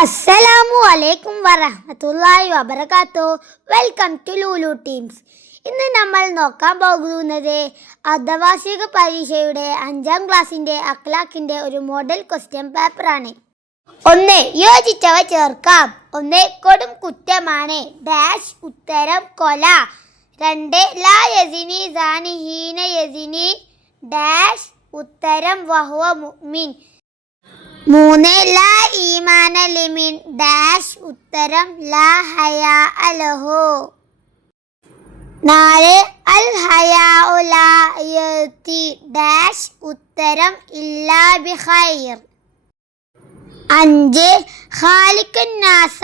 അസ്സലാമു അലൈക്കും വറഹ്മത്തുള്ളാഹി വബറകാത്തു വെൽക്കം ടു ലൂലു ടീംസ് ഇന്ന് നമ്മൾ നോക്കാൻ പോകുന്നത് അർദ്ധവാർഷിക പരീക്ഷയുടെ അഞ്ചാം ക്ലാസ്സിന്റെ അഖ്ലാഖിന്റെ ഒരു മോഡൽ ക്വസ്റ്റ്യൻ പേപ്പറാണ് ഒന്ന് യോജിച്ചവ ചേർക്കാം. ഒന്ന് കൊടും കുറ്റമാണ്. ഡാഷ് ഉത്തരം കൊല. രണ്ട് ലാ യസിനി സാനിഹീന യസിനി. ഡാഷ് ഉത്തരം വഹുവ മുഅ്മിൻ. മൂന്ന് ല ഈമാന ലിമിൻ. ഡാഷ് ഉത്തരം ലാ ഹയാ അലഹു. നാല് അൽ ഹയാ ലാ യത്തി. ഡാഷ് ഉത്തരം ഇല്ലാ ബിഖൈർ അഞ്ച് ഖാലിക്കൻ നാസ.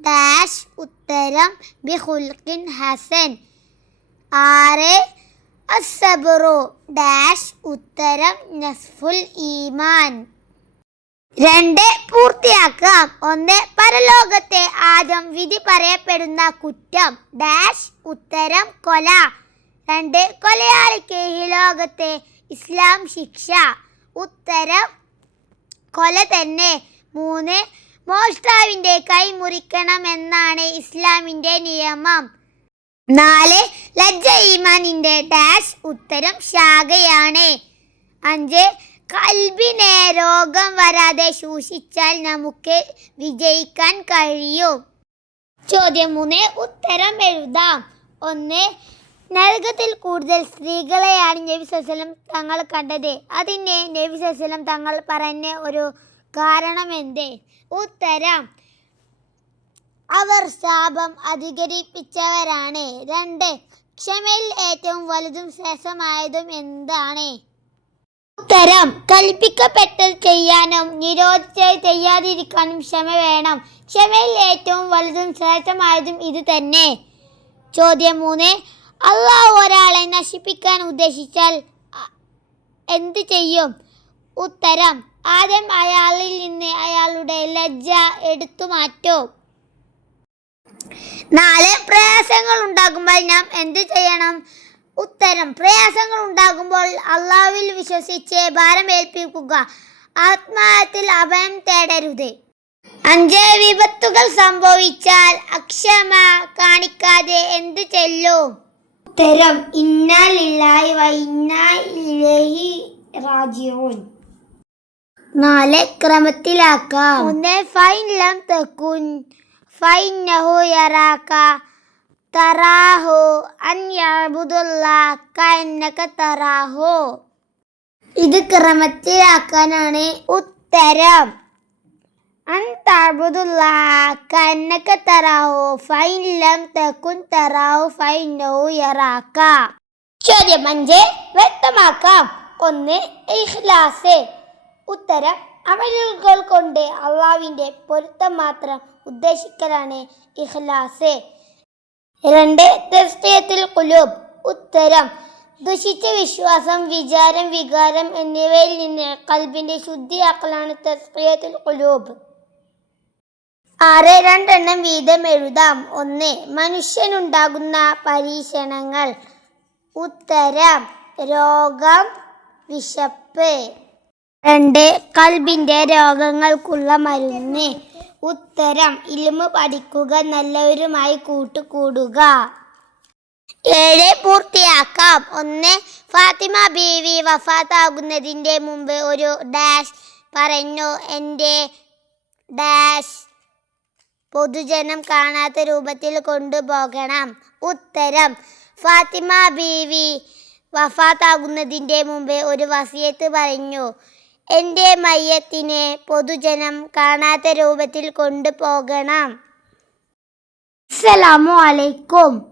ഡാഷ് ഉത്തരം ബിഹുൽക്കിൻ ഹസൻ. ആറ് അസ്സബറു ഡാഷ് ഉത്തരം നസ്ഫുൽ ഈമാൻ. രണ്ട് പൂർത്തിയാക്കാം ഒന്ന് പരലോകത്തെ ആദ്യം വിധി പറയപ്പെടുന്ന കുറ്റം. ഡാഷ് ഉത്തരം കൊല. രണ്ട് കൊലയാളിക്ക് ഈ ലോകത്തെ ഇസ്ലാം ശിക്ഷ. ഉത്തരം കൊല തന്നെ. മൂന്ന് മോഷ്ടാവിന്റെ കൈ മുറിക്കണമെന്നാണ് ഇസ്ലാമിന്റെ നിയമം. നാല് ലജ്ജ ഈമാനിന്റെ ഡാഷ് ഉത്തരം ശാഖയാണ്. അഞ്ച് കൽബിനെ രോഗം വരാതെ സൂക്ഷിച്ചാൽ നമുക്ക് വിജയിക്കാൻ കഴിയും. ചോദ്യം മൂന്ന് ഉത്തരം എഴുതാം. ഒന്ന് നരകത്തിൽ കൂടുതൽ സ്ത്രീകളെയാണ് നബി സസ്ലം തങ്ങൾ കണ്ടത്. അതിന് നബി തങ്ങൾ പറഞ്ഞ ഒരു കാരണം എന്ത് ഉത്തരം അവർ ശാപം അധികരിപ്പിച്ചവരാണ്. രണ്ട് ക്ഷമയിൽ ഏറ്റവും വലുതും ശ്രേഷ്ഠമായതും എന്താണ്? ഉത്തരം കൽപ്പിക്കപ്പെട്ടത് ചെയ്യാനും നിരോധിച്ചത് ചെയ്യാതിരിക്കാനും ക്ഷമ വേണം. ക്ഷമയിൽ ഏറ്റവും വലുതും ശ്രേഷ്ഠമായതും ഇത് തന്നെ. ചോദ്യം മൂന്ന്. അള്ളാഹു ഒരാളെ നശിപ്പിക്കാൻ ഉദ്ദേശിച്ചാൽ എന്ത് ചെയ്യും? ഉത്തരം. ആദ്യം അയാളിൽ നിന്ന് അയാളുടെ ലജ്ജ എടുത്തു മാറ്റും. നാല്. പ്രയാസങ്ങൾ ഉണ്ടാകുമ്പോൾ നാം എന്ത് ചെയ്യണം? ഉത്തരം. പ്രയാസങ്ങൾ ഉണ്ടാകുമ്പോൾ അള്ളാവിൽ വിശ്വസിച്ച് ഭാരമേൽപ്പിക്കുക. ആത്മാർത്ഥത്തിൽ അഭയം തേടരുത്. അഞ്ച് വിപത്തുകൾ സംഭവിച്ചാൽ അക്ഷമ കാണിക്കാതെ എന്ത് ചെല്ലും? ഉത്തരം ഇന്നാലില്ലായി വ ഇന്നാലിലേഹി റാജിഊൻ. നാല് ക്രമത്തിലാക്കാം. ഒന്ന് ഫൈൻ ലം തെക്കുൻ ഫൈനഹു യറാക്ക തറാഹു അന്യാബുദുള്ള കന്നക തറാഹു. ഇത് ക്രമത്തിലാക്കാനാണ് ഉത്തരം. ഒന്ന് ഉത്തരം അമലുകൾ കൊണ്ട് അള്ളാവിന്റെ പൊരുത്തം മാത്രം ഉദ്ദേശിക്കലാണ് ഇഖ്ലാസ്. രണ്ട് തസ്തിയത്തിൽ കുലൂബ് ഉത്തരം ദുഷിച്ച വിശ്വാസം വിചാരം വികാരം എന്നിവയിൽ നിന്ന് കൽബിന്റെ ശുദ്ധിയാക്കലാണ് തസ്തിയത്തിൽ കുലൂബ്. ആറ് രണ്ടെണ്ണം വീതം എഴുതാം. ഒന്ന് മനുഷ്യനുണ്ടാകുന്ന പരീക്ഷണങ്ങൾ. ഉത്തരം രോഗം വിശപ്പ്. രണ്ട് കൽബിന്റെ രോഗങ്ങൾക്കുള്ള മരുന്ന്. ഉത്തരം. ഇലിമ് പഠിക്കുക നല്ലവരുമായി കൂട്ടുകൂടുക. ഏഴ് പൂർത്തിയാക്കാം. ഒന്ന് ഫാത്തിമ ബീവി വഫാത്താകുന്നതിന്റെ മുമ്പ് ഒരു ഡാഷ് പറഞ്ഞു. എന്റെ ഡാഷ് പൊതുജനം കാണാത്ത രൂപത്തിൽ കൊണ്ടുപോകണം. ഉത്തരം ഫാത്തിമ ബീവി വഫാത്താകുന്നതിന്റെ മുമ്പ് ഒരു വസിയത്ത് പറഞ്ഞു. എന്റെ മയ്യത്തിനെ പൊതുജനം കാണാത്ത രൂപത്തിൽ കൊണ്ടുപോകണം. അസ്സലാമു അലൈക്കും.